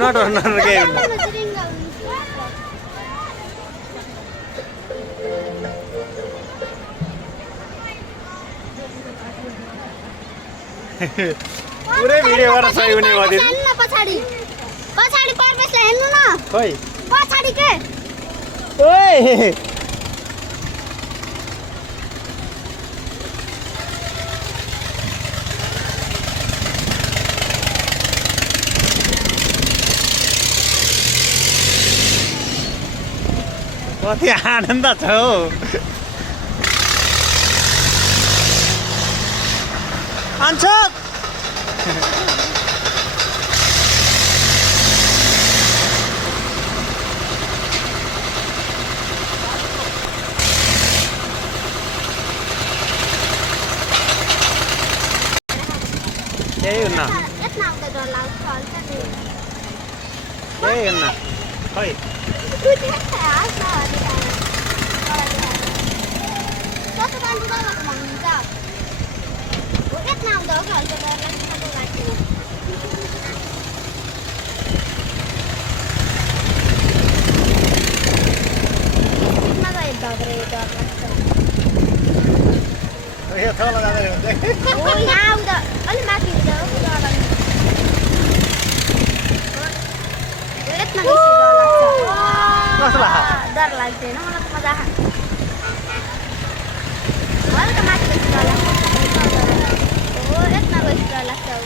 नडर केही हुन्न पुरै भिडियो गरेर सही हुने भयो दिदी पछाडी पछाडी परमेशले हेर्नु न खोइ पछाडी के ओए कति आनन्द छ हौ अन्छोक केही हुन्न यत्न आउँदा डर लाग्छ हल्का केही हुन्न खोइ यो थोला जाँदै हुन्छ डर लाग्दैन मलाई त मजा हल्का माथि डर लाग्छ हो यत्न गएपछि डर लाग्छ अब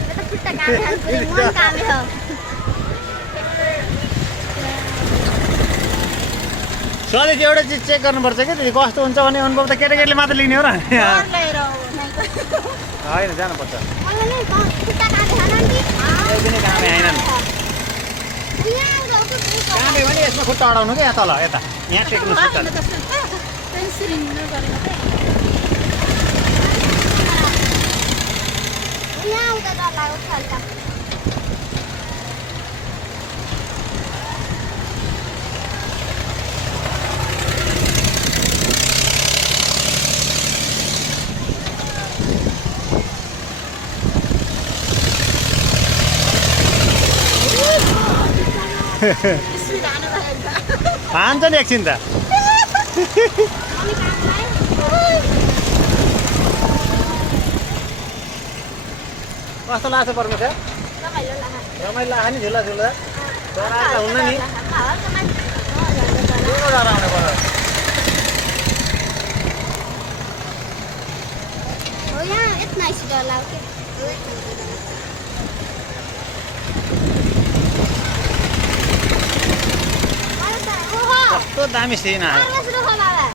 यो त खुट्टा काम मन कामे हो सधैँ एउटा चिज चेक गर्नुपर्छ क्या दिदी कस्तो हुन्छ भने अनुभव त केटाकेटीले मात्र लिने हो र होइन जानुपर्छ पनि कामै आएन कामै भने यसमा खुट्टा अडाउनु क्या तल यता यहाँ टेक्नु खुट्टा हान्छ नि एकछिन त कस्तो लाग्छ परमेश्वर रमाइलो लाग्छ नि झुला झुला डरा त हुन्न नि डराउने पर्यो हो यहाँ यत्न डर लाग्छ कस्तो दामी सिन आयो